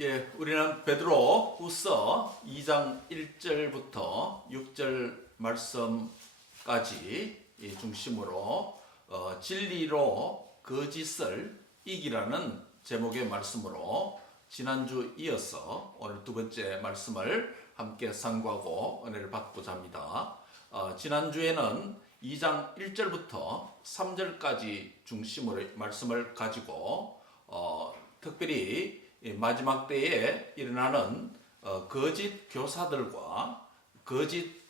예, 우리는 베드로 후서 2장 1절부터 6절 말씀까지 중심으로 진리로 거짓을 이기라는 제목의 말씀으로 지난주 이어서 오늘 두 번째 말씀을 함께 상고하고 은혜를 받고자 합니다. 지난주에는 2장 1절부터 3절까지 중심으로 말씀을 가지고 특별히 마지막 때에 일어나는 거짓 교사들과 거짓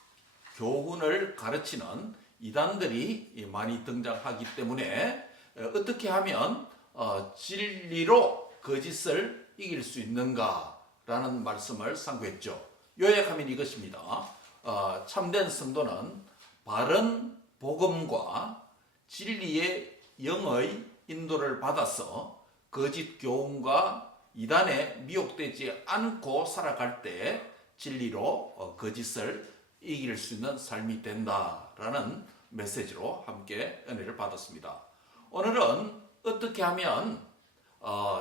교훈을 가르치는 이단들이 많이 등장하기 때문에 어떻게 하면 진리로 거짓을 이길 수 있는가라는 말씀을 상고했죠. 요약하면 이것입니다. 참된 성도는 바른 복음과 진리의 영의 인도를 받아서 거짓 교훈과 이단에 미혹되지 않고 살아갈 때 진리로 거짓을 이길 수 있는 삶이 된다라는 메시지로 함께 은혜를 받았습니다. 오늘은 어떻게 하면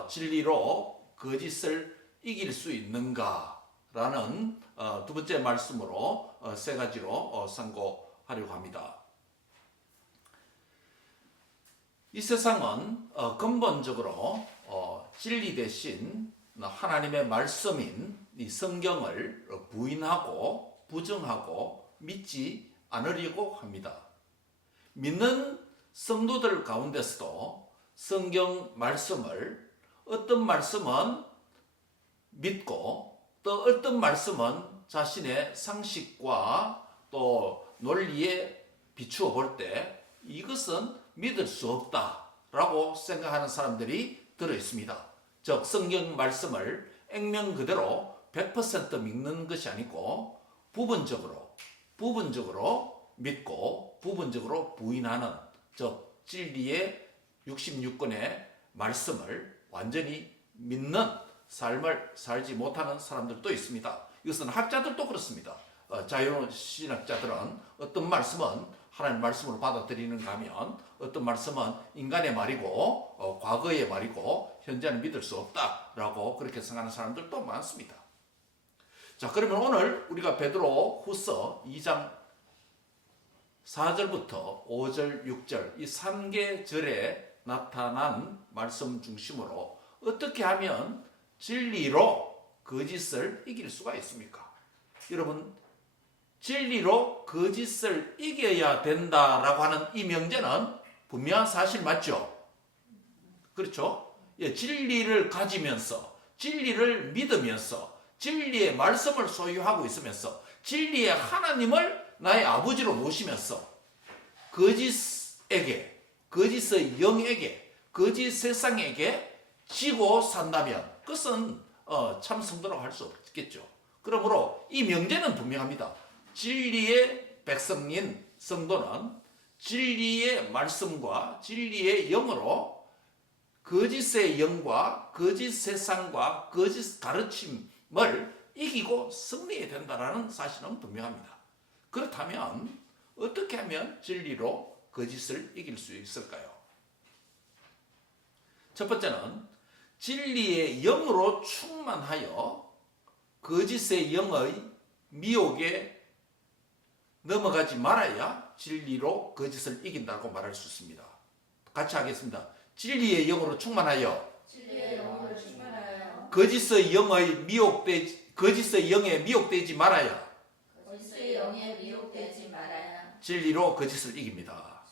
진리로 거짓을 이길 수 있는가라는 두 번째 말씀으로 세 가지로 상고하려고 합니다. 이 세상은 근본적으로 진리 대신 하나님의 말씀인 이 성경을 부인하고 부정하고 믿지 않으려고 합니다. 믿는 성도들 가운데서도 성경 말씀을 어떤 말씀은 믿고 또 어떤 말씀은 자신의 상식과 또 논리에 비추어 볼 때 이것은 믿을 수 없다라고 생각하는 사람들이 들어 있습니다. 즉 성경 말씀을 액면 그대로 100% 믿는 것이 아니고 부분적으로 믿고 부분적으로 부인하는, 즉 진리의 66권의 말씀을 완전히 믿는 삶을 살지 못하는 사람들도 있습니다. 이것은 학자들도 그렇습니다. 자유신학자들은 어떤 말씀은 하나님 말씀으로 받아들이는가 하면 어떤 말씀은 인간의 말이고 과거의 말이고 현재는 믿을 수 없다라고 그렇게 생각하는 사람들도 많습니다. 자, 그러면 오늘 우리가 베드로 후서 2장 4절부터 5절, 6절 이 3개 절에 나타난 말씀 중심으로 어떻게 하면 진리로 거짓을 이길 수가 있습니까? 여러분, 진리로 거짓을 이겨야 된다라고 하는 이 명제는 분명한 사실 맞죠? 그렇죠? 예, 진리를 가지면서, 진리를 믿으면서, 진리의 말씀을 소유하고 있으면서, 진리의 하나님을 나의 아버지로 모시면서 거짓에게, 거짓의 영에게, 거짓 세상에게 지고 산다면 그것은 참 성도라고 할 수 없겠죠. 그러므로 이 명제는 분명합니다. 진리의 백성인 성도는 진리의 말씀과 진리의 영으로 거짓의 영과 거짓 세상과 거짓 가르침을 이기고 승리해야 된다는 사실은 분명합니다. 그렇다면 어떻게 하면 진리로 거짓을 이길 수 있을까요? 첫 번째는 진리의 영으로 충만하여 거짓의 영의 미혹에 넘어가지 말아야 진리로 거짓을 이긴다고 말할 수 있습니다. 같이 하겠습니다. 진리의 영으로 충만하여 거짓의 영의 거짓의 영에 미혹되지 말아야 진리로 거짓을 이깁니다.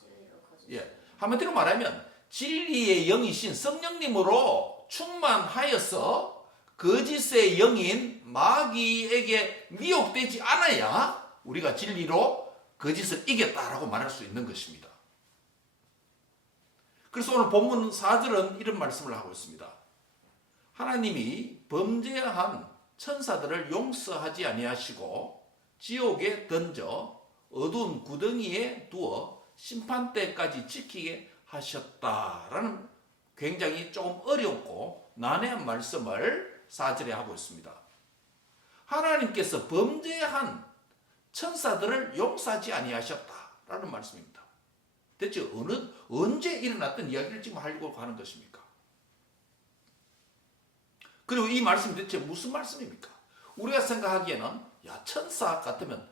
예, 한마디로 말하면 진리의 영이신 성령님으로 충만하여서 거짓의 영인 마귀에게 미혹되지 않아야 우리가 진리로 거짓을 이겼다라고 말할 수 있는 것입니다. 그래서 오늘 본문 4절은 이런 말씀을 하고 있습니다. 하나님이 범죄한 천사들을 용서하지 아니하시고 지옥에 던져 어두운 구덩이에 두어 심판 때까지 지키게 하셨다라는 굉장히 조금 어렵고 난해한 말씀을 4절에 하고 있습니다. 하나님께서 범죄한 천사들을 용서하지 아니하셨다라는 말씀입니다. 대체 언제 일어났던 이야기를 지금 하려고 하는 것입니까? 그리고 이 말씀이 대체 무슨 말씀입니까? 우리가 생각하기에는 야 천사 같으면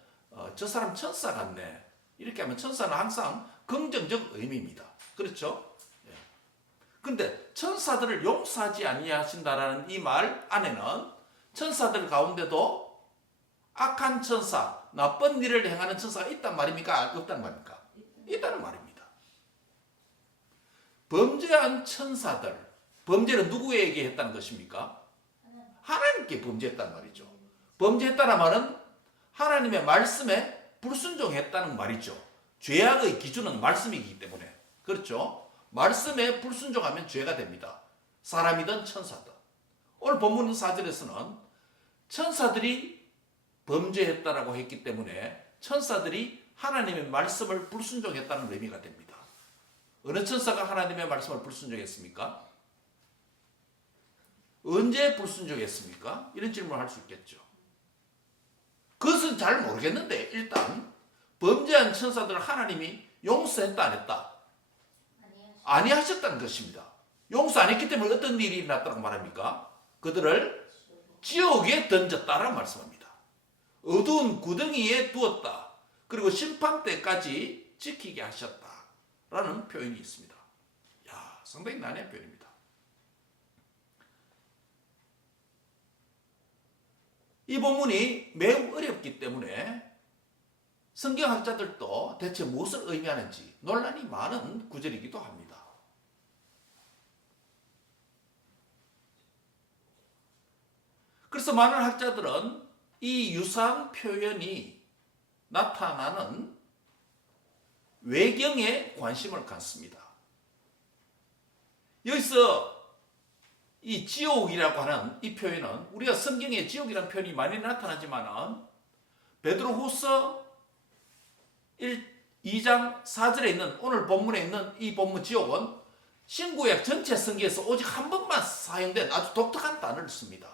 저 사람 천사 같네. 이렇게 하면 천사는 항상 긍정적 의미입니다. 그렇죠? 그런데 천사들을 용서하지 아니하신다라는 이 말 안에는 천사들 가운데도 악한 천사, 나쁜 일을 행하는 천사가 있단 말입니까? 없단 말입니까? 있다는 말입니다. 범죄한 천사들, 범죄는 누구에게 했다는 것입니까? 하나님께 범죄했단 말이죠. 범죄했다는 말은 하나님의 말씀에 불순종했다는 말이죠. 죄악의 기준은 말씀이기 때문에. 그렇죠? 말씀에 불순종하면 죄가 됩니다. 사람이든 천사든. 오늘 본문 4절에서는 천사들이 범죄했다라고 했기 때문에 천사들이 하나님의 말씀을 불순종했다는 의미가 됩니다. 어느 천사가 하나님의 말씀을 불순종했습니까? 언제 불순종했습니까? 이런 질문을 할 수 있겠죠. 그것은 잘 모르겠는데 일단 범죄한 천사들을 하나님이 용서했다 안 했다? 아니하셨다는 것입니다. 용서 안 했기 때문에 어떤 일이 일어났다고 말합니까? 그들을 지옥에 던졌다라고 말씀합니다. 어두운 구덩이에 두었다. 그리고 심판 때까지 지키게 하셨다라는 표현이 있습니다. 야, 상당히 난해한 표현입니다. 이 본문이 매우 어렵기 때문에 성경학자들도 대체 무엇을 의미하는지 논란이 많은 구절이기도 합니다. 그래서 많은 학자들은 이 유사한 표현이 나타나는 외경에 관심을 갖습니다. 여기서 이 지옥이라고 하는 이 표현은 우리가 성경에 지옥이라는 표현이 많이 나타나지만 베드로후서 2장 4절에 있는 오늘 본문에 있는 이 본문 지옥은 신구약 전체 성경에서 오직 한 번만 사용된 아주 독특한 단어를 씁니다.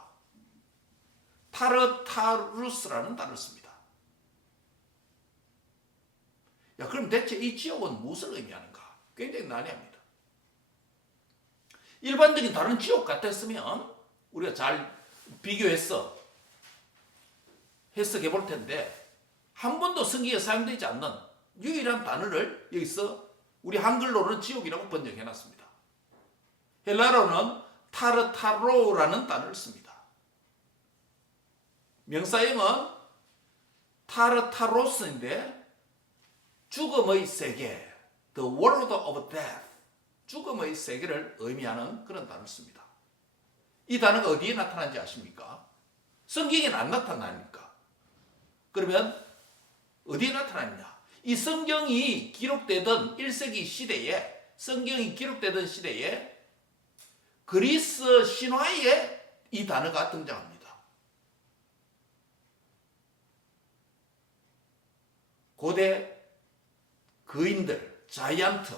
타르타루스라는 단어를 씁니다. 야, 그럼 대체 이 지옥은 무엇을 의미하는가? 굉장히 난해합니다. 일반적인 다른 지옥 같았으면 우리가 잘 비교해서 해석해 볼 텐데 한 번도 성경에 사용되지 않는 유일한 단어를 여기서 우리 한글로는 지옥이라고 번역해 놨습니다. 헬라어로는 타르타로라는 단어를 씁니다. 명사형은 타르타로스인데 죽음의 세계, the world of death, 죽음의 세계를 의미하는 그런 단어를 씁니다. 이 단어가 어디에 나타나는지 아십니까? 성경에는 안 나타납니까? 그러면 어디에 나타나느냐? 이 성경이 기록되던 1세기 시대에, 성경이 기록되던 시대에 그리스 신화에 이 단어가 등장합니다. 고대 거인들, 자이언트,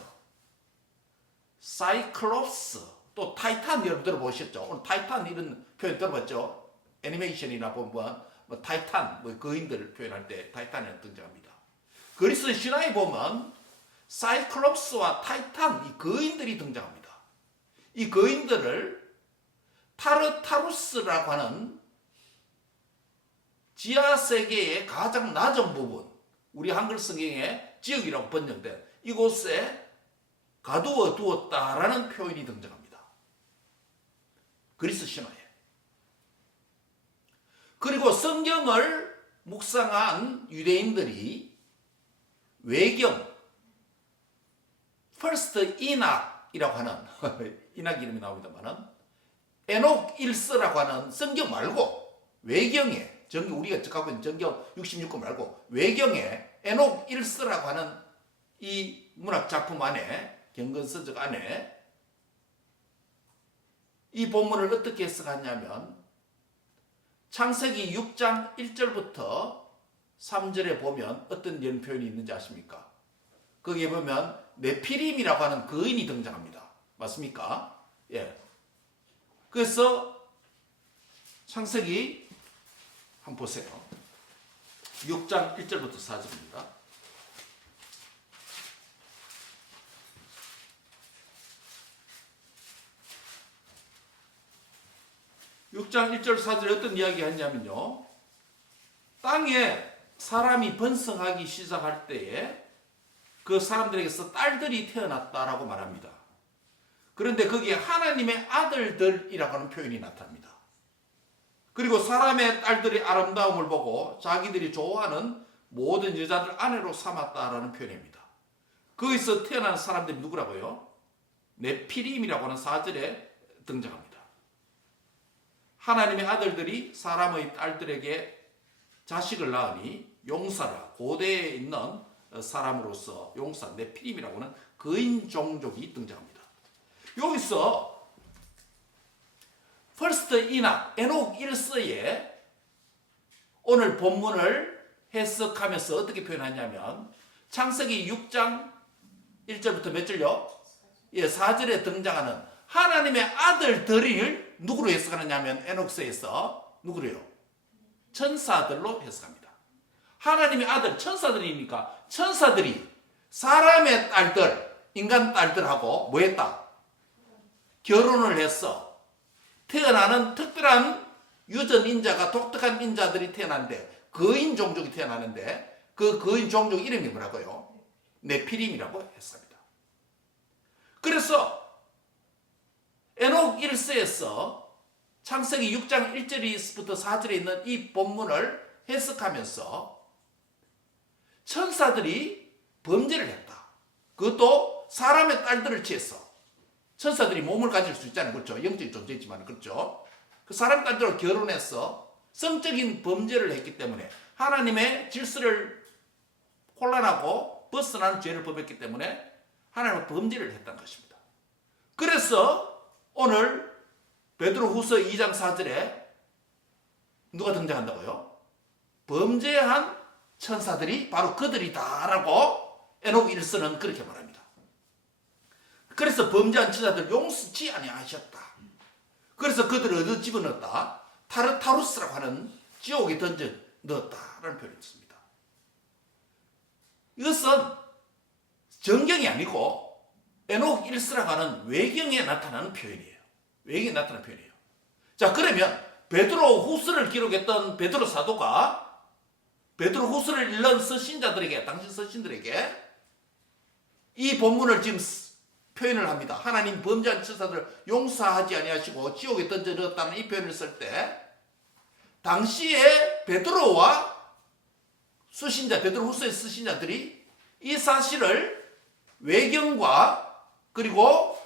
사이클롭스, 또 타이탄 여러분 들어보셨죠? 오늘 타이탄 이런 표현 들어봤죠? 애니메이션이나 보면 뭐 타이탄, 뭐 거인들 표현할 때 타이탄이 등장합니다. 그리스 신화에 보면 사이클롭스와 타이탄, 이 거인들이 등장합니다. 이 거인들을 타르타루스라고 하는 지하 세계의 가장 낮은 부분, 우리 한글 성경에 지옥이라고 번역된 이곳에 가두어 두었다라는 표현이 등장합니다. 그리스 신화에. 그리고 성경을 묵상한 유대인들이 외경, 퍼스트 이낙이라고 하는 이낙 이름이 나옵니다만은 에녹 1서라고 하는 성경 말고 외경에 우리가 갖고 있는 정경 66권 말고 외경에 에녹 1서라고 하는 이 문학 작품 안에 경건서적 안에 이 본문을 어떻게 해석하냐면 창세기 6장 1절부터 3절에 보면 어떤 이런 표현이 있는지 아십니까? 거기에 보면 네피림이라고 하는 거인이 등장합니다. 맞습니까? 예. 그래서 창세기 한번 보세요. 6장 1절부터 4절입니다. 6장 1절 4절에 어떤 이야기 하냐면요. 땅에 사람이 번성하기 시작할 때에 그 사람들에게서 딸들이 태어났다라고 말합니다. 그런데 거기에 하나님의 아들들이라고 하는 표현이 나타납니다. 그리고 사람의 딸들의 아름다움을 보고 자기들이 좋아하는 모든 여자들 아내로 삼았다라는 표현입니다. 거기서 태어난 사람들이 누구라고요? 네피림이라고 하는 4절에 등장합니다. 하나님의 아들들이 사람의 딸들에게 자식을 낳으니 용사라, 고대에 있는 사람으로서 용사, 네피림이라고 하는 거인 종족이 등장합니다. 여기서 퍼스트 이낙, 에녹 1서에 오늘 본문을 해석하면서 어떻게 표현하냐면 창세기 6장 1절부터 몇 절요? 4절에 등장하는 하나님의 아들들을 누구로 해석하느냐면 에녹서에서 누구래요? 천사들로 해석합니다. 하나님의 아들, 천사들이니까 천사들이 사람의 딸들, 인간 딸들하고 뭐 했다? 결혼을 했어. 태어나는 특별한 유전 인자가 독특한 인자들이 태어나는데 거인 종족이 태어나는데 그 거인 종족 이름이 뭐라고요? 네피림이라고 했습니다. 그래서 에녹 1서에서 창세기 6장 1절부터 4절에 있는 이 본문을 해석하면서 천사들이 범죄를 했다. 그것도 사람의 딸들을 취해서 천사들이 몸을 가질 수 있잖아요. 그렇죠? 영적인 존재지만 그렇죠? 그 사람 딸들과 결혼해서 성적인 범죄를 했기 때문에 하나님의 질서를 혼란하고 벗어나는 죄를 범했기 때문에 하나님은 범죄를 했다는 것입니다. 그래서 오늘 베드로후서 2장 4절에 누가 등장한다고요? 범죄한 천사들이 바로 그들이다라고 에녹 1서는 그렇게 말합니다. 그래서 범죄한 천사들 용서치 아니하셨다. 그래서 그들을 얻어 집어넣었다. 타르타루스라고 하는 지옥에 던져 넣었다라는 표현을 씁니다. 이것은 정경이 아니고 에녹 1서라고 하는 외경에 나타나는 표현이에요. 외경에 나타나는 표현이에요. 자, 그러면 베드로 후서를 기록했던 베드로 사도가 베드로 후서를 읽는 서신자들에게, 당신 서신들에게 이 본문을 지금 표현을 합니다. 하나님 범죄한 천사들을 용서하지 아니하시고 지옥에 던져 넣었다는 이 표현을 쓸 때 당시에 베드로와 수신자, 베드로 후서의 수신자들이 이 사실을 외경과 그리고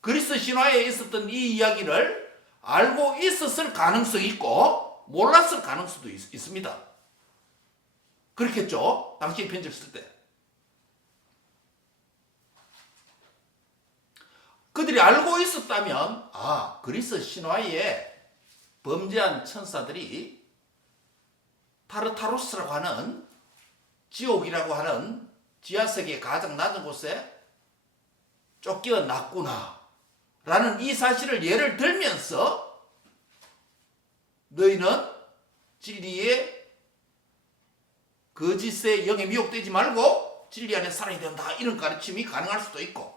그리스 신화에 있었던 이 이야기를 알고 있었을 가능성이 있고 몰랐을 가능성도 있습니다. 그렇겠죠? 당시에 편지를 쓸 때. 그들이 알고 있었다면 그리스 신화에 범죄한 천사들이 타르타루스라고 하는 지옥이라고 하는 지하세계의 가장 낮은 곳에 쫓겨났구나 라는 이 사실을 예를 들면서 너희는 진리의 거짓의 영에 미혹되지 말고 진리 안에 살아야 된다, 이런 가르침이 가능할 수도 있고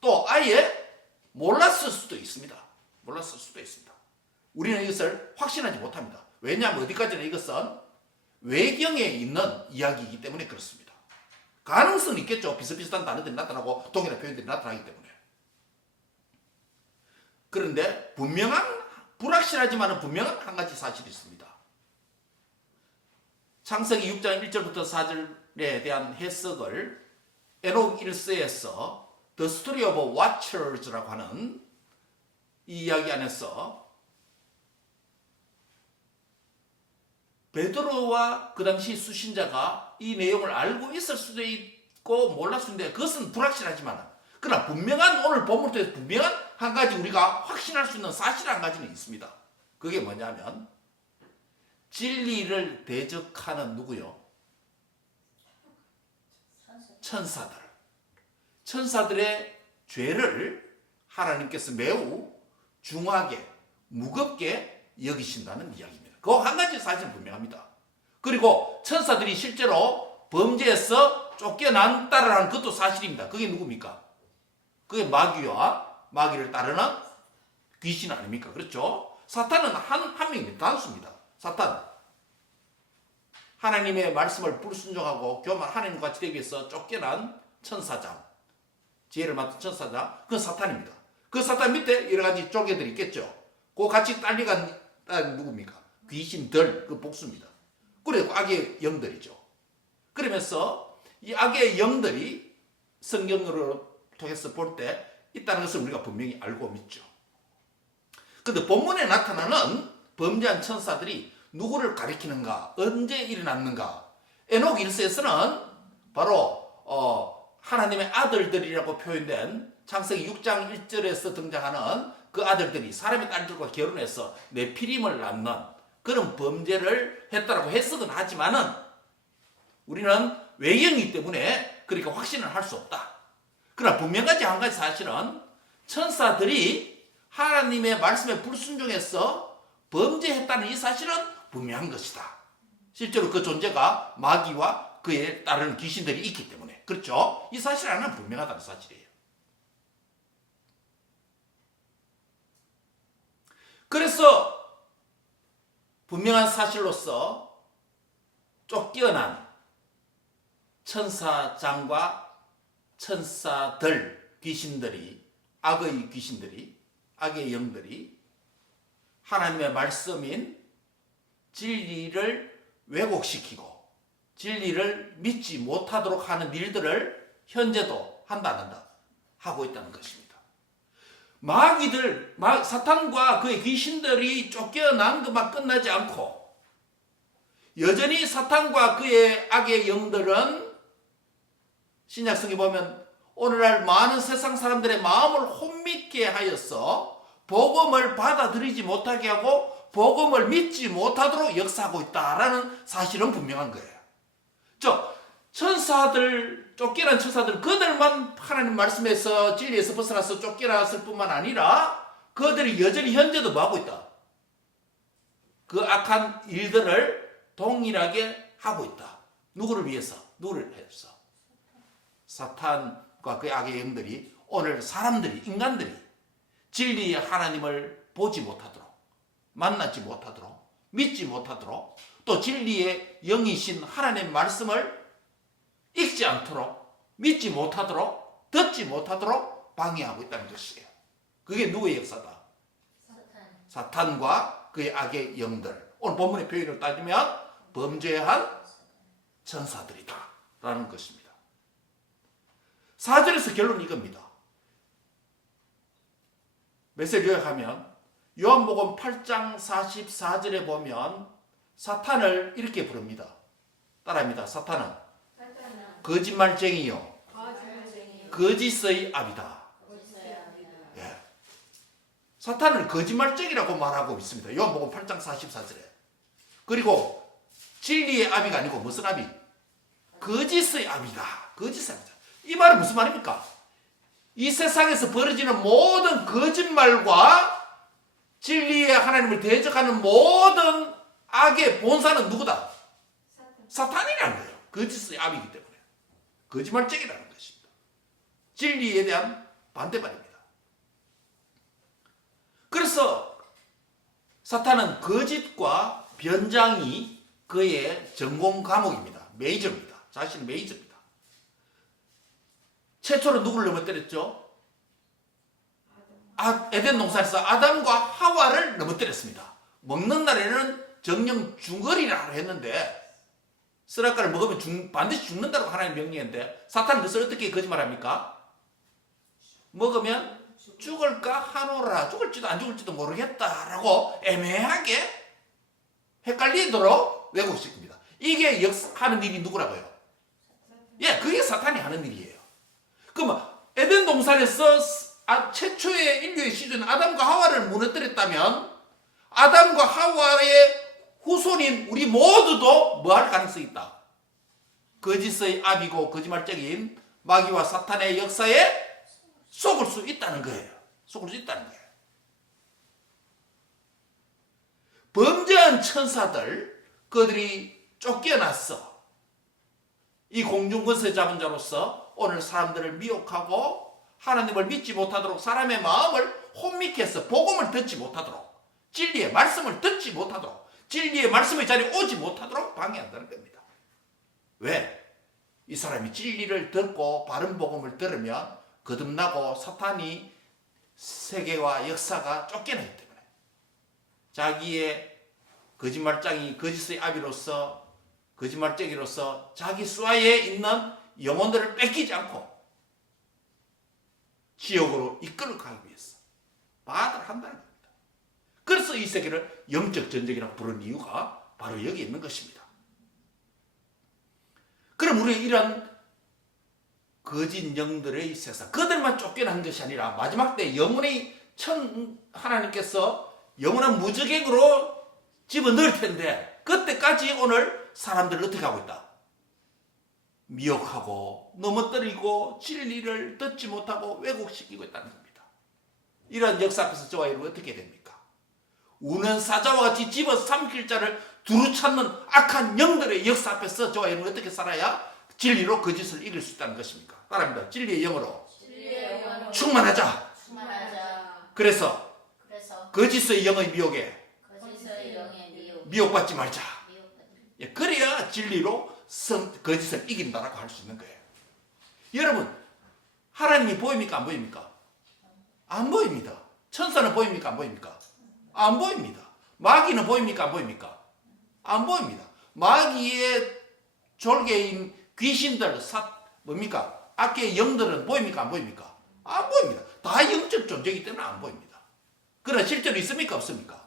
또 아예 몰랐을 수도 있습니다. 몰랐을 수도 있습니다. 우리는 이것을 확신하지 못합니다. 왜냐하면 어디까지나 이것은 외경에 있는 이야기이기 때문에 그렇습니다. 가능성은 있겠죠. 비슷비슷한 단어들이 나타나고 동일한 표현들이 나타나기 때문에. 그런데 불확실하지만 분명한 한 가지 사실이 있습니다. 창세기 6장 1절부터 4절에 대한 해석을 에녹 1서에서 The Story of Watchers라고 하는 이 이야기 안에서 베드로와 그 당시 수신자가 이 내용을 알고 있을 수도 있고 몰랐을 수도 있는데 그것은 불확실하지만 그러나 분명한 오늘 본문을 통해서 분명한 한 가지 우리가 확신할 수 있는 사실 한 가지는 있습니다. 그게 뭐냐면 진리를 대적하는 누구요? 천사들. 천사들의 죄를 하나님께서 매우 중하게 무겁게 여기신다는 이야기입니다. 그 한 가지 사실은 분명합니다. 그리고 천사들이 실제로 범죄에서 쫓겨난다라는 것도 사실입니다. 그게 누굽니까? 그게 마귀와 마귀를 따르는 귀신 아닙니까? 그렇죠? 사탄은 한 명입니다. 단수입니다. 사탄. 하나님의 말씀을 불순종하고 교만 하나님과 같이 되기 위해서 쫓겨난 천사장, 지혜를 맡은 천사장, 그건 사탄입니다. 그 사탄 밑에 여러 가지 쪼개들이 있겠죠. 그 같이 딸려간 누굽니까? 귀신들, 그 복수입니다. 그리고 악의 영들이죠. 그러면서 이 악의 영들이 성경으로 통해서 볼 때 있다는 것을 우리가 분명히 알고 믿죠. 그런데 본문에 나타나는 범죄한 천사들이 누구를 가리키는가, 언제 일어났는가? 에녹 1서에서는 바로 하나님의 아들들이라고 표현된 창세기 6장 1절에서 등장하는 그 아들들이 사람의 딸들과 결혼해서 네피림을 낳는 그런 범죄를 했다라고 해석은 하지만은 우리는 외경이기 때문에 그러니까 확신을 할 수 없다. 그러나 분명하지 한 가지 사실은 천사들이 하나님의 말씀에 불순종해서 범죄했다는 이 사실은 분명한 것이다. 실제로 그 존재가 마귀와 그에 따르는 귀신들이 있기 때문에. 그렇죠? 이 사실 하나는 분명하다는 사실이에요. 그래서 분명한 사실로서 쫓겨난 천사장과 천사들, 귀신들이, 악의 귀신들이, 악의 영들이 하나님의 말씀인 진리를 왜곡시키고 진리를 믿지 못하도록 하는 일들을 현재도 한다 안 한다 하고 있다는 것입니다. 마귀들, 사탄과 그의 귀신들이 쫓겨난 것만 끝나지 않고 여전히 사탄과 그의 악의 영들은 신약성에 보면 오늘날 많은 세상 사람들의 마음을 혼미케 하여서 복음을 받아들이지 못하게 하고 복음을 믿지 못하도록 역사하고 있다라는 사실은 분명한 거예요. 천사들, 쫓겨난 천사들, 그들만 하나님 말씀에서 진리에서 벗어나서 쫓겨났을 뿐만 아니라 그들이 여전히 현재도 뭐하고 있다? 그 악한 일들을 동일하게 하고 있다. 누구를 위해서? 누구를 위해서? 사탄과 그 악의 영들이 오늘 사람들이, 인간들이 진리의 하나님을 보지 못하도록, 만나지 못하도록, 믿지 못하도록, 또 진리의 영이신 하나님의 말씀을 읽지 않도록, 믿지 못하도록, 듣지 못하도록 방해하고 있다는 것이에요. 그게 누구의 역사다? 사탄과 그의 악의 영들. 오늘 본문의 표현을 따지면 범죄한 천사들이다 라는 것입니다. 4절에서 결론은 이겁니다. 메시지 요약하면 요한복음 8장 44절에 보면 사탄을 이렇게 부릅니다. 따라합니다. 사탄은 거짓말쟁이요 거짓의 아비다. 예. 사탄을 거짓말쟁이라고 말하고 있습니다. 요한복음 8장 44절에. 그리고 진리의 아비가 아니고 무슨 아비? 거짓의 아비다. 거짓의 아비다. 이 말은 무슨 말입니까? 이 세상에서 벌어지는 모든 거짓말과 진리의 하나님을 대적하는 모든 악의 본사는 누구다? 사탄이라는 거예요. 거짓의 아비이기 때문에. 거짓말쟁이라는 것입니다. 진리에 대한 반대말입니다. 그래서 사탄은 거짓과 변장이 그의 전공 과목입니다. 메이저입니다. 자신은 메이저입니다. 최초로 누구를 넘어뜨렸죠? 에덴 동산에서 아담과 하와를 넘어뜨렸습니다. 먹는 날에는 정령 죽으리라 했는데 쓰라카를 먹으면 반드시 죽는다고 하나님 명령했는데 사탄은 그것을 어떻게 거짓말합니까? 먹으면 죽을까 하노라, 죽을지도 안 죽을지도 모르겠다라고 애매하게 헷갈리도록 왜곡시킵니다. 이게 하는 일이 누구라고요? 예, 그게 사탄이 하는 일이에요. 그럼 에덴 동산에서 최초의 인류의 시즌 아담과 하와를 무너뜨렸다면 아담과 하와의 후손인 우리 모두도 뭐 할 가능성이 있다? 거짓의 아비고 거짓말적인 마귀와 사탄의 역사에 속을 수 있다는 거예요. 속을 수 있다는 거예요. 범죄한 천사들, 그들이 쫓겨났어. 이 공중권세 잡은 자로서 오늘 사람들을 미혹하고 하나님을 믿지 못하도록 사람의 마음을 혼미케 해서 복음을 듣지 못하도록 진리의 말씀을 듣지 못하도록, 진리의 말씀의 자리에 오지 못하도록 방해한다는 겁니다. 왜? 이 사람이 진리를 듣고 바른 복음을 들으면 거듭나고 사탄이 세계와 역사가 쫓겨나기 때문에 자기의 거짓말장이 거짓의 아비로서 거짓말쟁이로서 자기 수하에 있는 영혼들을 뺏기지 않고 지옥으로 이끌어가기 위해서 바다를 한다는 겁니다. 그래서 이 세계를 영적 전쟁이라고 부르는 이유가 바로 여기 있는 것입니다. 그럼 우리 이런 거짓 영들의 세상, 그들만 쫓겨난 것이 아니라 마지막 때 영원히 하나님께서 영원한 무저갱으로 집어넣을 텐데 그때까지 오늘 사람들을 어떻게 하고 있다? 미혹하고 넘어뜨리고 진리를 듣지 못하고 왜곡시키고 있다는 겁니다. 이런 역사 앞에서 저와 여러분 어떻게 됩니까? 우는 사자와 같이 집어삼킬 자를 두루찾는 악한 영들의 역사 앞에서 저와 여러분 어떻게 살아야 진리로 거짓을 이길 수 있다는 것입니까? 따라합니다. 진리의 영으로 충만하자. 그래서 거짓의 영의 미혹에 미혹받지 말자. 그래야 진리로 거짓을 이긴다라고 할 수 있는 거예요. 여러분, 하나님이 보입니까? 안 보입니까? 안 보입니다. 천사는 보입니까? 안 보입니까? 안 보입니다. 마귀는 보입니까? 안 보입니까? 안 보입니다. 마귀의 졸개인 귀신들, 뭡니까? 악의 영들은 보입니까? 안 보입니까? 안 보입니다. 다 영적 존재이기 때문에 안 보입니다. 그러나 실제로 있습니까? 없습니까?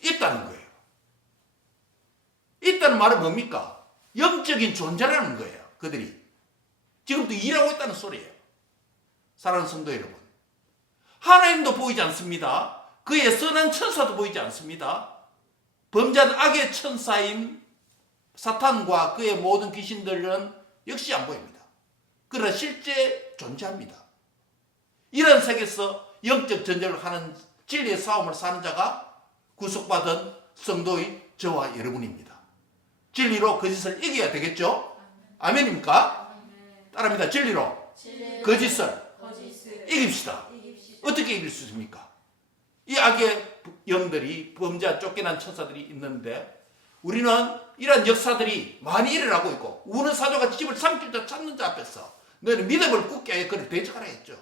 있다는 거예요. 있다는 말은 뭡니까? 영적인 존재라는 거예요. 그들이 지금도 일하고 있다는 소리예요. 사랑하는 성도 여러분, 하나님도 보이지 않습니다. 그의 선한 천사도 보이지 않습니다. 범죄한 악의 천사인 사탄과 그의 모든 귀신들은 역시 안 보입니다. 그러나 실제 존재합니다. 이런 세계에서 영적 전쟁을 하는 진리의 싸움을 사는 자가 구속받은 성도의 저와 여러분입니다. 진리로 거짓을 이겨야 되겠죠? 아멘입니까? 따라합니다. 진리로 거짓을 이깁시다. 어떻게 이길 수 있습니까? 이 악의 영들이 범죄한 쫓겨난 천사들이 있는데 우리는 이런 역사들이 많이 일어나고 있고 우는 사자가 집을 삼킬 자 찾는 자 앞에서 너희는 믿음을 굳게 하여 그를 대적하라 했죠.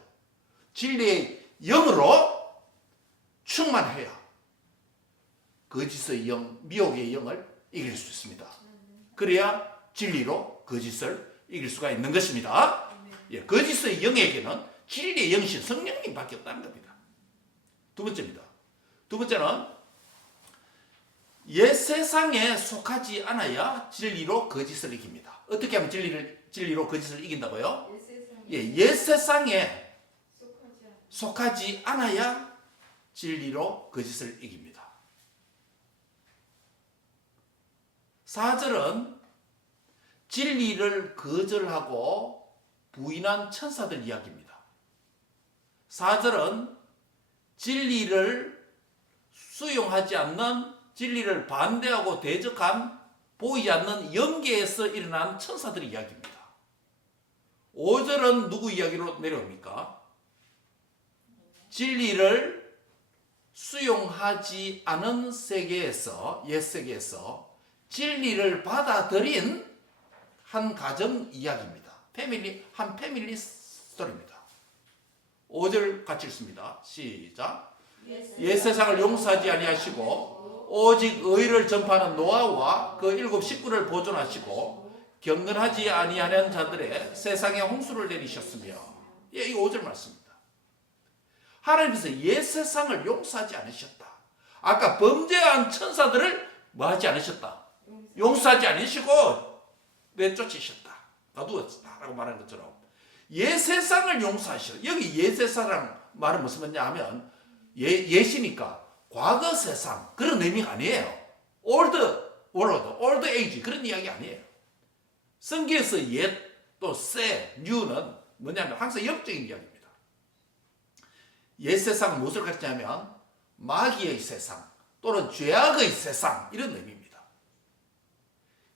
진리의 영으로 충만해야 거짓의 영, 미혹의 영을 이길 수 있습니다. 그래야 진리로 거짓을 이길 수가 있는 것입니다. 예, 거짓의 영에게는 진리의 영신 성령님밖에 없다는 겁니다. 두 번째입니다. 두 번째는 옛 세상에 속하지 않아야 진리로 거짓을 이깁니다. 어떻게 하면 진리로 거짓을 이긴다고요? 옛 세상에 속하지 않아야 진리로 거짓을 이깁니다. 4절은 진리를 거절하고 부인한 천사들 이야기입니다. 4절은 진리를 수용하지 않는, 진리를 반대하고 대적한 보이지 않는 영계에서 일어난 천사들 이야기입니다. 5절은 누구 이야기로 내려옵니까? 진리를 수용하지 않은 세계에서, 옛 세계에서 진리를 받아들인 한 가정 이야기입니다. 한 패밀리 스토리입니다. 5절 같이 읽습니다. 시작. 옛 세상을 용서하지 아니하시고 오직 의를 전파하는 노아와 그 7 식구를 보존하시고 경건하지 아니하는 자들의 세상에 홍수를 내리셨으며, 예, 이 5절 말씀입니다. 하나님께서 옛 세상을 용서하지 않으셨다. 아까 범죄한 천사들을 뭐하지 않으셨다. 용서하지 않으시고 내쫓으셨다. 놔두었다라고 말하는 것처럼 옛 세상을 용서하시오. 여기 옛 세상이라는 말은 무슨 말이냐 하면 옛이니까 과거 세상 그런 의미가 아니에요. old world, old age 그런 이야기 아니에요. 성경에서 옛 또 새, new는 뭐냐면 항상 영적인 이야기입니다. 옛 세상은 무엇을 가르치냐면 마귀의 세상 또는 죄악의 세상 이런 의미입니다.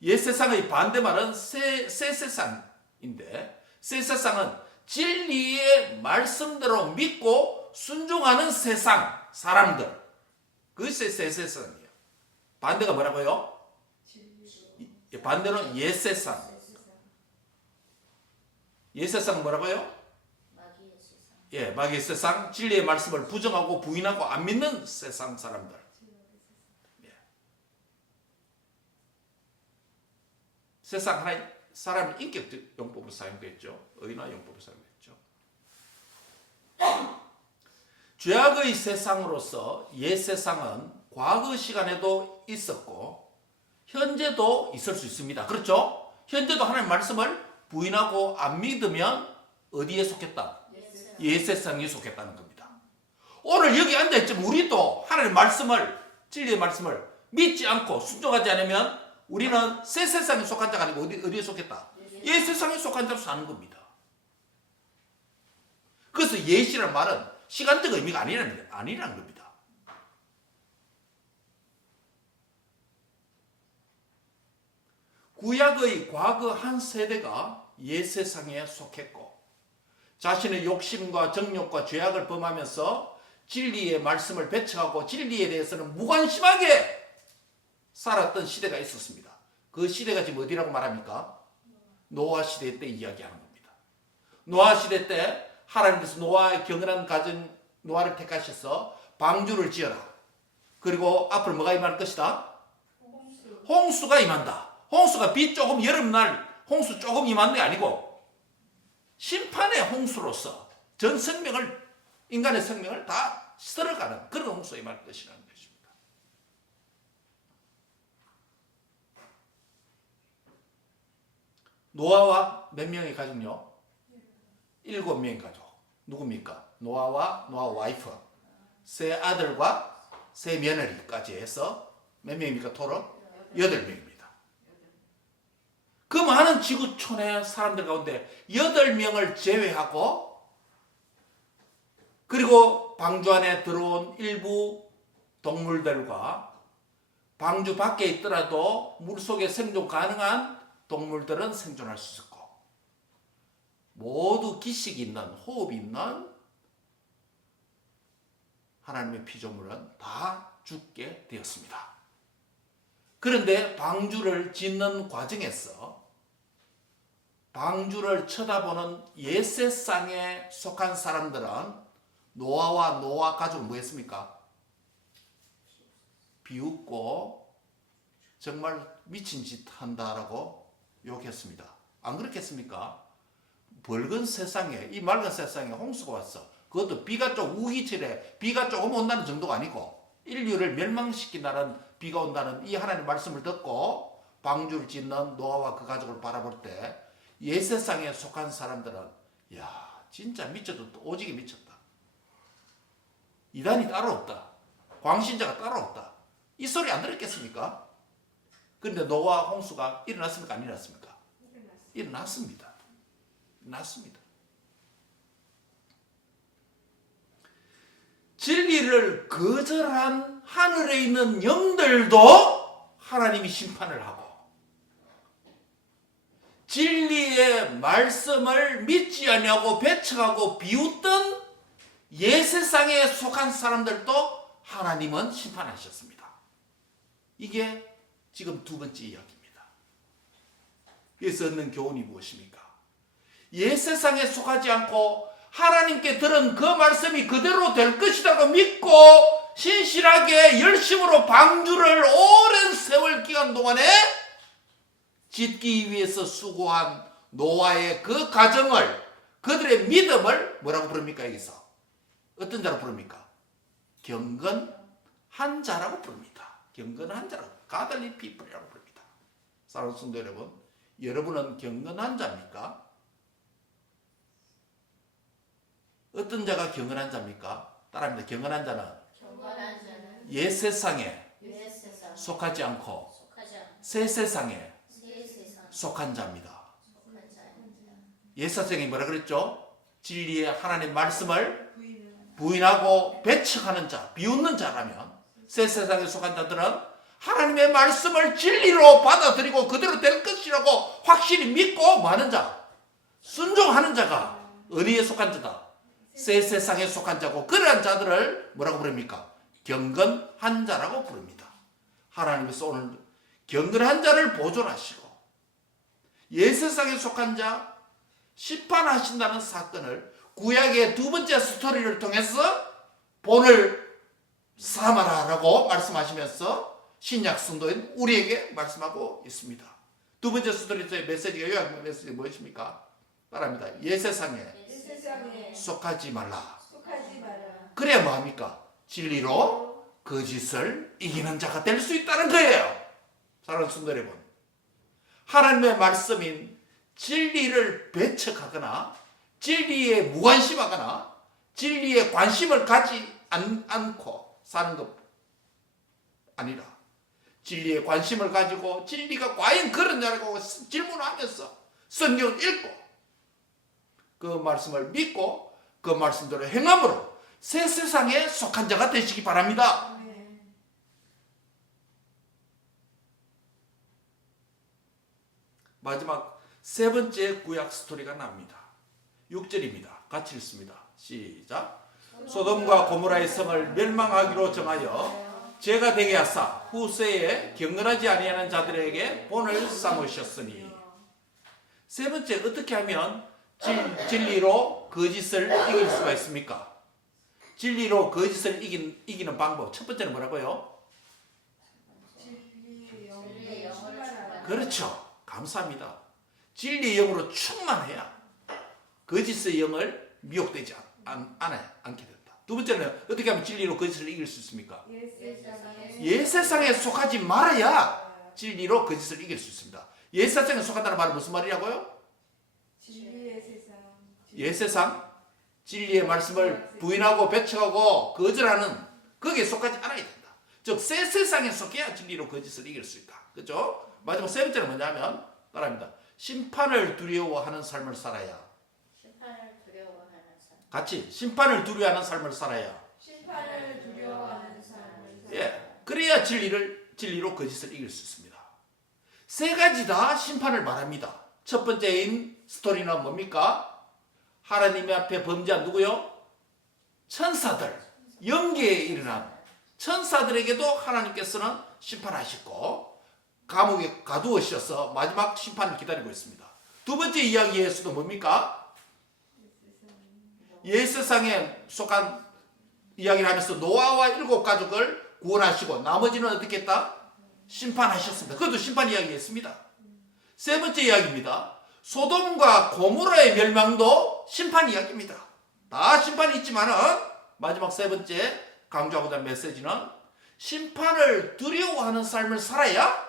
옛 세상의 반대말은 새 세상인데 새 세상은 진리의 말씀대로 믿고 순종하는 세상, 사람들, 그것이 새 세상이에요. 반대가 뭐라고요? 반대는 옛세상. 옛세상 뭐라고요? 마귀의 세상, 진리의 말씀을 부정하고 부인하고 안 믿는 세상 사람들. 세상 하나의 사람의 인격 용법으로 사용됐죠. 의나 용법으로 사용됐죠. 죄악의 세상으로서 옛 세상은 과거 시간에도 있었고 현재도 있을 수 있습니다. 그렇죠? 현재도 하나님의 말씀을 부인하고 안 믿으면 어디에 속했다? 옛 세상에 속했다는 겁니다. 오늘 여기 앉아있지만 우리도 하나님의 말씀을, 진리의 말씀을 믿지 않고 순종하지 않으면 우리는 새 세상에 속한 자가 아니고 어디에 속했다? 옛 세상에 속한 자로 사는 겁니다. 그래서 옛이라는 말은 시간적 의미가 아니라는 겁니다. 구약의 과거 한 세대가 옛 세상에 속했고 자신의 욕심과 정욕과 죄악을 범하면서 진리의 말씀을 배척하고 진리에 대해서는 무관심하게 살았던 시대가 있었습니다. 그 시대가 지금 어디라고 말합니까? 노아 시대 때 이야기하는 겁니다. 노아 시대 때 하나님께서 노아의 경건한 가정 노아를 택하셔서 방주를 지어라. 그리고 앞으로 뭐가 임할 것이다? 홍수가 임한다. 홍수가 비 조금 여름날 홍수 조금 임하는 게 아니고 심판의 홍수로서 전 생명을 인간의 생명을 다 썰어가는 그런 홍수가 임할 것이라는 것입니다. 노아와 몇 명의 가족요? 7명의 가족. 누굽니까? 노아와 노아 와이프, 세 아들과 세 며느리까지 해서 몇 명입니까? 토론? 8명입니다. 그 많은 지구촌의 사람들 가운데 8명을 제외하고 그리고 방주 안에 들어온 일부 동물들과 방주 밖에 있더라도 물속에 생존 가능한 동물들은 생존할 수 있었고 모두 기식이 있는 호흡이 있는 하나님의 피조물은 다 죽게 되었습니다. 그런데 방주를 짓는 과정에서 방주를 쳐다보는 옛세상에 속한 사람들은 노아와 노아 가족은 뭐 했습니까? 비웃고 정말 미친 짓 한다라고 욕했습니다. 안 그렇겠습니까? 밝은 세상에, 이 맑은 세상에 홍수가 왔어. 그것도 비가 좀 우기질에 비가 조금 온다는 정도가 아니고 인류를 멸망시킨다는 비가 온다는 이 하나님의 말씀을 듣고 방주를 짓는 노아와 그 가족을 바라볼 때 옛세상에 속한 사람들은 야 진짜 미쳤다. 오지게 미쳤다. 이단이 따로 없다. 광신자가 따로 없다. 이 소리 안 들었겠습니까? 그런데 노아 홍수가 일어났습니까? 안 일어났습니까? 일어났습니다. 났습니다. 진리를 거절한 하늘에 있는 영들도 하나님이 심판을 하고 진리의 말씀을 믿지 아니하고 배척하고 비웃던 옛세상에 속한 사람들도 하나님은 심판하셨습니다. 이게 지금 두 번째 이야기입니다. 여기서 얻는 교훈이 무엇입니까? 옛세상에 속하지 않고 하나님께 들은 그 말씀이 그대로 될 것이라고 믿고 신실하게 열심으로 방주를 오랜 세월 기간 동안에 짓기 위해서 수고한 노아의 그 가정을 그들의 믿음을 뭐라고 부릅니까? 여기서 어떤 자로 부릅니까? 경건한 자라고 부릅니다. 경건한 자라고 godly people이라고 부릅니다. 사랑하는 성도 여러분, 여러분은 경건한 자입니까? 어떤 자가 경건한 자입니까? 따라합니다. 경건한 자는 옛 세상에 속하지 않고 새 세상에 속한 자입니다. 옛 세상이 뭐라 그랬죠? 진리의 하나님 말씀을 부인하고 배척하는 자, 비웃는 자라면 새 세상에 속한 자들은 하나님의 말씀을 진리로 받아들이고 그대로 될 것이라고 확실히 믿고 뭐하는 자? 순종하는 자가 어디에 속한 자다? 새 세상에 속한 자고 그러한 자들을 뭐라고 부릅니까? 경건한 자라고 부릅니다. 하나님께서 오늘 경건한 자를 보존하시고 예세상에 속한 자 심판하신다는 사건을 구약의 두 번째 스토리를 통해서 본을 삼아라라고 말씀하시면서 신약 성도인 우리에게 말씀하고 있습니다. 두 번째 스토리의 메시지가 요약 메시지가 무엇입니까? 따라합니다. 예세상에 속하지 말라. 그래야 뭐합니까? 진리로 거짓을 이기는 자가 될 수 있다는 거예요. 사랑하는 성도 여러분, 하나님의 말씀인 진리를 배척하거나 진리에 무관심하거나 진리에 관심을 가지 않고 사는 것 아니라 진리에 관심을 가지고 진리가 과연 그러냐고 질문하면서 성경을 읽고 그 말씀을 믿고 그 말씀대로 행함으로 새 세상에 속한 자가 되시기 바랍니다. 마지막 세 번째 구약 스토리가 나옵니다. 6절입니다. 같이 읽습니다. 시작. 소돔과 고모라의 성을 멸망하기로 정하여 죄가 되게 하사 후세에 경건하지 아니하는 자들에게 본을 삼으셨으니. 세 번째, 어떻게 하면 진리로 거짓을 이길 수가 있습니까? 진리로 거짓을 이기는 방법. 첫 번째는 뭐라고요? 그렇죠. 감사합니다. 진리의 영으로 충만해야 거짓의 영을 미혹되지 않게 된다. 두 번째는 어떻게 하면 진리로 거짓을 이길 수 있습니까? 옛세상에 속하지 말아야 진리로 거짓을 이길 수 있습니다. 옛세상에 속한다는 말은 무슨 말이라고요? 옛세상, 진리의 말씀을 부인하고 배척하고 거절하는 거기에 속하지 않아야 된다. 즉 새 세상에 속해야 진리로 거짓을 이길 수 있다. 그렇죠? 마지막 세 번째는 뭐냐면 따라합니다. 심판을 두려워하는 삶을 살아야. 같이 심판을 두려워하는 삶을 살아야. 예, 그래야 진리로 거짓을 이길 수 있습니다. 세 가지 다 심판을 말합니다. 첫 번째인 스토리는 뭡니까? 하나님 앞에 범죄한 누구요? 천사들, 영계에 일어난 천사들에게도 하나님께서는 심판하시고 감옥에 가두어셔서 마지막 심판을 기다리고 있습니다. 두 번째 이야기에서도 뭡니까? 옛세상에 속한 이야기를 하면서 노아와 7가족을 구원하시고 나머지는 어떻게 했다? 심판하셨습니다. 그것도 심판 이야기였습니다. 세 번째 이야기입니다. 소돔과 고모라의 멸망도 심판 이야기입니다. 다 심판이 있지만은 마지막 세 번째 강조하고자 하는 메시지는 심판을 두려워하는 삶을 살아야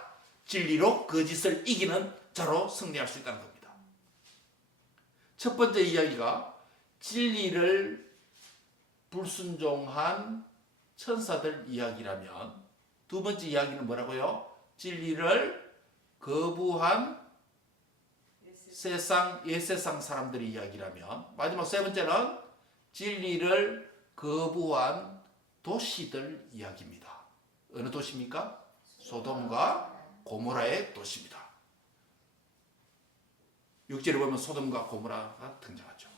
진리로 거짓을 이기는 자로 승리할 수 있다는 겁니다. 첫 번째 이야기가 진리를 불순종한 천사들 이야기라면 두 번째 이야기는 뭐라고요? 진리를 거부한 옛세상 사람들의 이야기라면 마지막 세 번째는 진리를 거부한 도시들 이야기입니다. 어느 도시입니까? 소돔과 고모라의 도시입니다. 6절에 보면 소돔과 고모라가 등장하죠.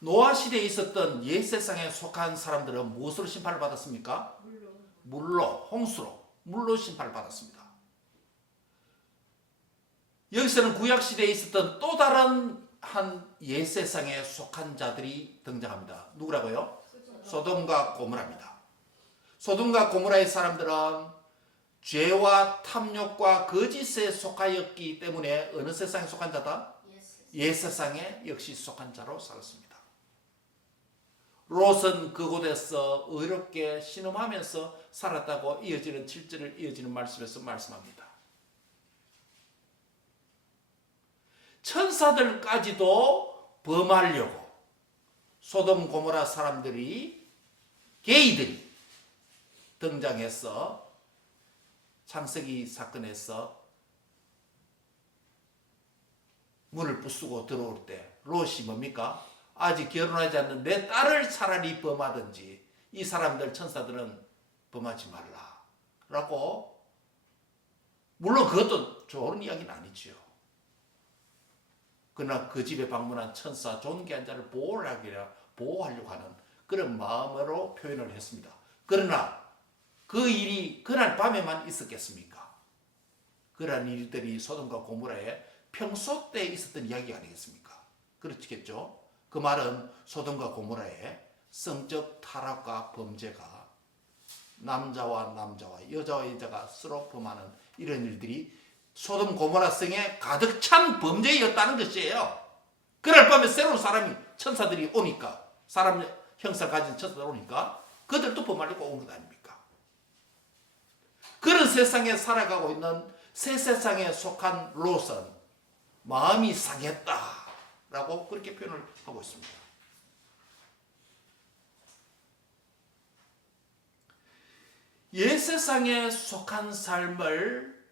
노아 시대에 있었던 옛세상에 속한 사람들은 무엇으로 심판을 받았습니까? 물로, 홍수로, 물로 심판을 받았습니다. 여기서는 구약시대에 있었던 또 다른 한 옛세상에 속한 자들이 등장합니다. 누구라고요? 소돔과 고모라입니다. 소돔과 고모라의 사람들은 죄와 탐욕과 거짓에 속하였기 때문에 어느 세상에 속한 자다? 옛세상에 역시 속한 자로 살았습니다. 롯은 그곳에서 의롭게 신음하면서 살았다고 이어지는 7절을 이어지는 말씀에서 말씀합니다. 천사들까지도 범하려고 소돔 고모라 사람들이 게이들이 등장해서 창세기 사건에서 문을 부수고 들어올 때 롯이 뭡니까? 아직 결혼하지 않는 내 딸을 차라리 범하든지 이 사람들 천사들은 범하지 말라 라고. 물론 그것도 좋은 이야기는 아니지요. 그러나 그 집에 방문한 천사 존귀한 자를 보호하려고 하는 그런 마음으로 표현을 했습니다. 그러나 그 일이 그날 밤에만 있었겠습니까? 그러한 일들이 소돔과 고모라의 평소 때 있었던 이야기 아니겠습니까? 그렇겠죠? 그 말은 소돔과 고모라의 성적 타락과 범죄가 남자와 남자와 여자와 여자가 서로 범하는 이런 일들이 소돔 고모라 성에 가득 찬 범죄였다는 것이에요. 그날 밤에 새로운 사람이 천사들이 오니까 사람 형상 가진 천사들이 오니까 그들도 범하려고 온 것 아닙니까? 그런 세상에 살아가고 있는 새 세상에 속한 롯은 마음이 상했다라고 그렇게 표현을 하고 있습니다. 옛 세상에 속한 삶을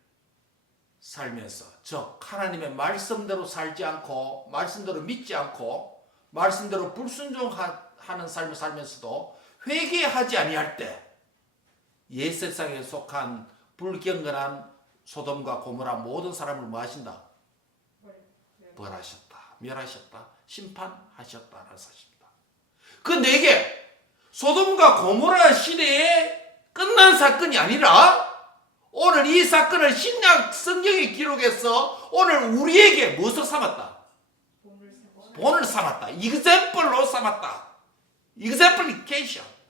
살면서, 즉 하나님의 말씀대로 살지 않고 말씀대로 믿지 않고 말씀대로 불순종하는 삶을 살면서도 회개하지 아니할 때 옛 세상에 속한 불경건한 소돔과 고모라 모든 사람을 뭐 하신다? 벌하셨다, 멸하셨다, 심판하셨다라는 사실입니다. 그 네개 소돔과 고모라 시대에 끝난 사건이 아니라 오늘 이 사건을 신약 성경에 기록해서 오늘 우리에게 무엇을 삼았다? 본을 삼았다. example로 삼았다. exemplification.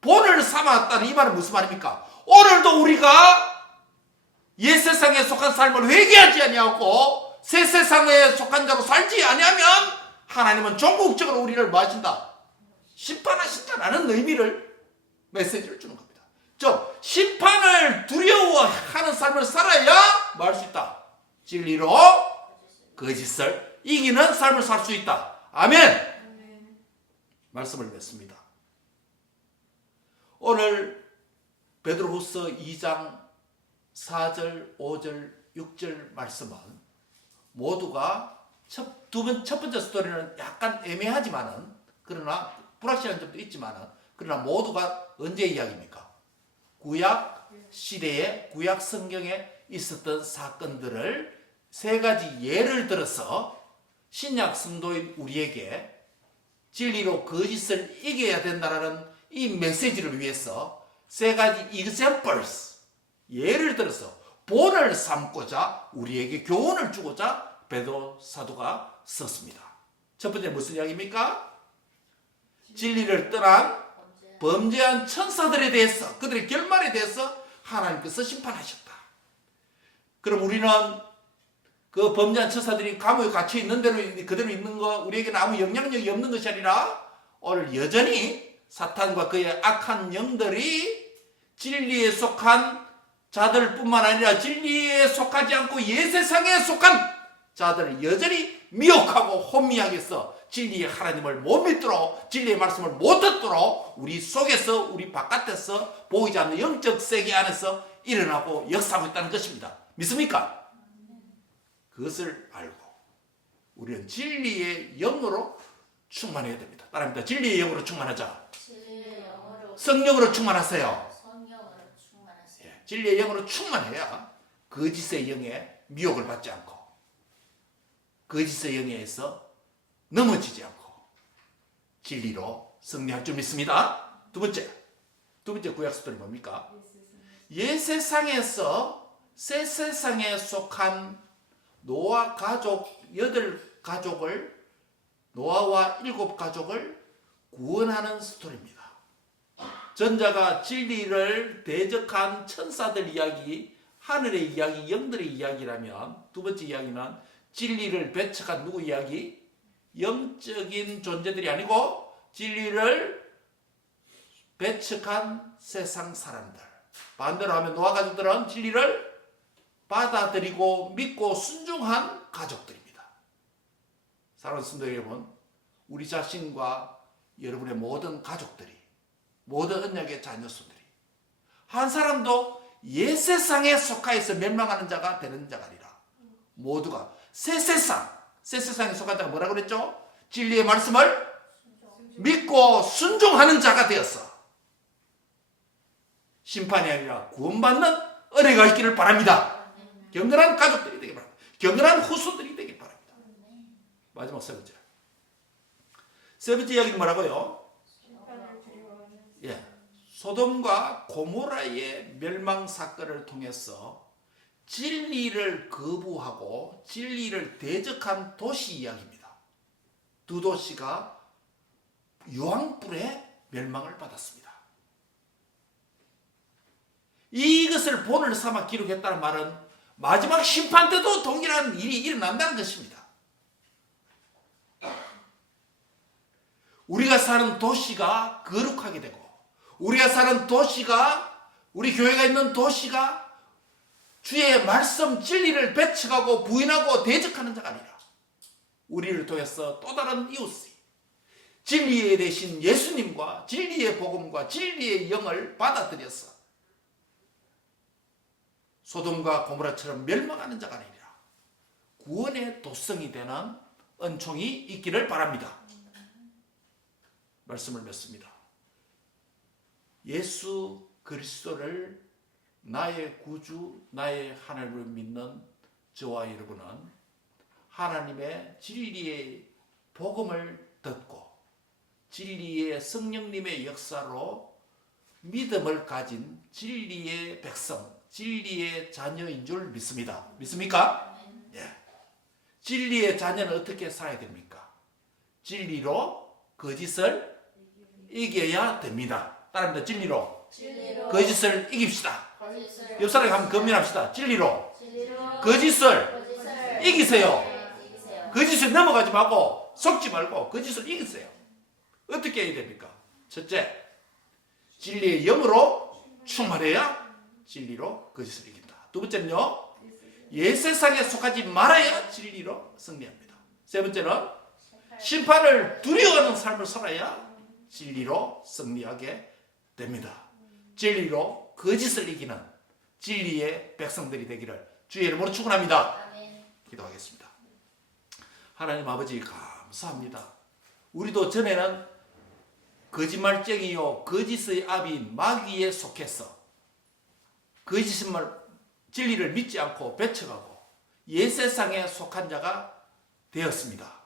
본을 삼았다는 이 말은 무슨 말입니까? 오늘도 우리가 옛 세상에 속한 삶을 회개하지 아니하고 새 세상에 속한 자로 살지 아니하면 하나님은 종국적으로 우리를 뭐 하신다? 심판하신다라는 의미를 메시지를 주는 겁니다. 즉 심판을 두려워하는 삶을 살아야 뭐 할 수 있다? 진리로 거짓을 이기는 삶을 살 수 있다. 아멘. 말씀을 맺습니다. 오늘 베드로후서 2장 4절, 5절, 6절 말씀은 모두가 첫 번째 스토리는 약간 애매하지만은 그러나 불확실한 점도 있지만은 그러나 모두가 언제 이야기입니까? 구약 시대에 구약 성경에 있었던 사건들을 세 가지 예를 들어서 신약 성도인 우리에게 진리로 거짓을 이겨야 된다는 이 메시지를 위해서 세 가지 examples, 예를 들어서 본을 삼고자 우리에게 교훈을 주고자 베드로 사도가 썼습니다. 첫 번째 무슨 이야기입니까? 진리를 떠난 범죄한 천사들에 대해서, 그들의 결말에 대해서 하나님께서 심판하셨다. 그럼 우리는 그 범죄한 천사들이 감옥에 갇혀 있는 대로 그대로 있는 거 우리에게는 아무 영향력이 없는 것이 아니라 오늘 여전히 사탄과 그의 악한 영들이 진리에 속한 자들뿐만 아니라 진리에 속하지 않고 예세상에 속한 자들을 여전히 미혹하고 혼미하게 해서 진리의 하나님을 못 믿도록 진리의 말씀을 못 듣도록 우리 속에서 우리 바깥에서 보이지 않는 영적 세계 안에서 일어나고 역사하고 있다는 것입니다. 믿습니까? 그것을 알고 우리는 진리의 영으로 충만해야 됩니다. 따라합니다. 진리의 영으로 충만하자. 성령으로 충만하세요. 예, 진리의 영으로 충만해야 거짓의 영에 미혹을 받지 않고 거짓의 영에 의해서 넘어지지 않고 진리로 승리할 줄 믿습니다. 두 번째 구약 스토리 뭡니까? 옛 세상에서 새 세상에 속한 노아 가족 8가족을 노아와 7가족을 구원하는 스토리입니다. 전자가 진리를 대적한 천사들 이야기, 하늘의 이야기, 영들의 이야기라면 두 번째 이야기는 진리를 배척한 누구 이야기? 영적인 존재들이 아니고 진리를 배척한 세상 사람들. 반대로 하면 노아 가족들은 진리를 받아들이고 믿고 순종한 가족들입니다. 사랑하는 성도 여러분, 우리 자신과 여러분의 모든 가족들이, 모든 언약의 자녀수들이 한 사람도 옛 세상에 속하여서 멸망하는 자가 되는 자가 아니라 모두가 새 세상에 속한 자가 뭐라고 그랬죠? 진리의 말씀을 믿고 순종하는 자가 되었어. 심판이 아니라 구원받는 은혜가 있기를 바랍니다. 경건한 가족들이 되길 바랍니다. 경건한 후손들이 되길 바랍니다. 마지막 세 번째 이야기는 뭐라고요? 예, 소돔과 고모라의 멸망 사건을 통해서 진리를 거부하고 진리를 대적한 도시 이야기입니다. 두 도시가 유황불에 멸망을 받았습니다. 이것을 본을 삼아 기록했다는 말은 마지막 심판 때도 동일한 일이 일어난다는 것입니다. 우리가 사는 도시가 거룩하게 되고, 우리가 사는 도시가, 우리 교회가 있는 도시가 주의 말씀 진리를 배척하고 부인하고 대적하는 자가 아니라 우리를 통해서 또 다른 이웃이 진리에 대신 예수님과 진리의 복음과 진리의 영을 받아들여서 소돔과 고모라처럼 멸망하는 자가 아니라 구원의 도성이 되는 은총이 있기를 바랍니다. 말씀을 맺습니다. 예수 그리스도를 나의 구주, 나의 하나님을 믿는 저와 여러분은 하나님의 진리의 복음을 듣고 진리의 성령님의 역사로 믿음을 가진 진리의 백성, 진리의 자녀인 줄 믿습니다. 믿습니까? 예. 진리의 자녀는 어떻게 살아야 됩니까? 진리로 거짓을 이겨야 됩니다. 따라합니다. 진리로 거짓을 이깁시다. 옆 사람에게 한번 건면합시다. 진리로 거짓을 이기세요. 거짓을 넘어가지 말고 속지 말고 거짓을 이기세요. 어떻게 해야 됩니까? 첫째, 진리의 영으로 충만해야 진리로 거짓을 이긴다. 두 번째는요, 옛세상에 속하지 말아야 진리로 승리합니다. 세 번째는 심판을 두려워하는 삶을 살아야 진리로 승리하게 됩니다. 진리로 거짓을 이기는 진리의 백성들이 되기를 주의 이름으로 축원합니다. 기도하겠습니다. 하나님 아버지 감사합니다. 우리도 전에는 거짓말쟁이요 거짓의 아비인 마귀에 속해서 거짓말 진리를 믿지 않고 배척하고 옛세상에 속한 자가 되었습니다.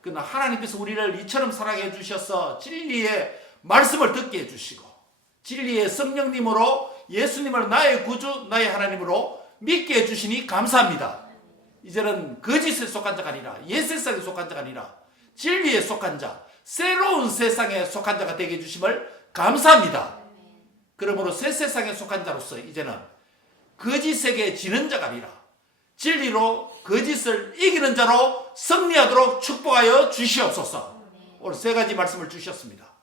그러나 하나님께서 우리를 이처럼 사랑해 주셔서 진리의 말씀을 듣게 해주시고 진리의 성령님으로 예수님을 나의 구주, 나의 하나님으로 믿게 해주시니 감사합니다. 이제는 거짓에 속한 자가 아니라 옛세상에 속한 자가 아니라 진리에 속한 자, 새로운 세상에 속한 자가 되게 해주심을 감사합니다. 그러므로 새 세상에 속한 자로서 이제는 거짓에게 지는 자가 아니라 진리로 거짓을 이기는 자로 승리하도록 축복하여 주시옵소서. 오늘 세 가지 말씀을 주셨습니다.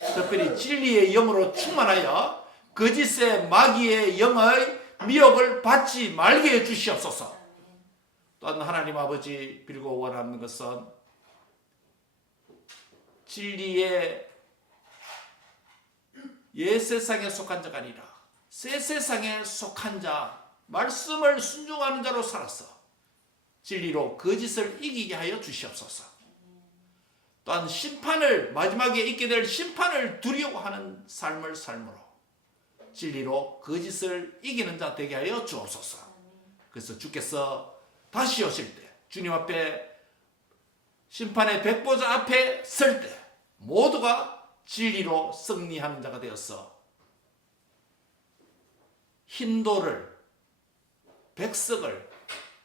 특별히 진리의 영으로 충만하여 거짓의 마귀의 영의 미혹을 받지 말게 해 주시옵소서. 또한 하나님 아버지 빌고 원하는 것은 진리의 옛세상에 속한 자가 아니라 새세상에 속한 자, 말씀을 순종하는 자로 살아서 진리로 거짓을 이기게 하여 주시옵소서. 또한 심판을 마지막에 있게 될 심판을 두려워하는 삶을 삶으로 진리로 거짓을 이기는 자 되게 하여 주옵소서. 그래서 주께서 다시 오실 때 주님 앞에 심판의 백보자 앞에 설 때 모두가 진리로 승리하는 자가 되어서 흰돌을 백석을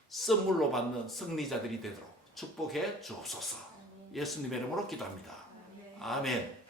선물로 받는 승리자들이 되도록 축복해 주옵소서. 예수님의 이름으로 기도합니다. 아멘.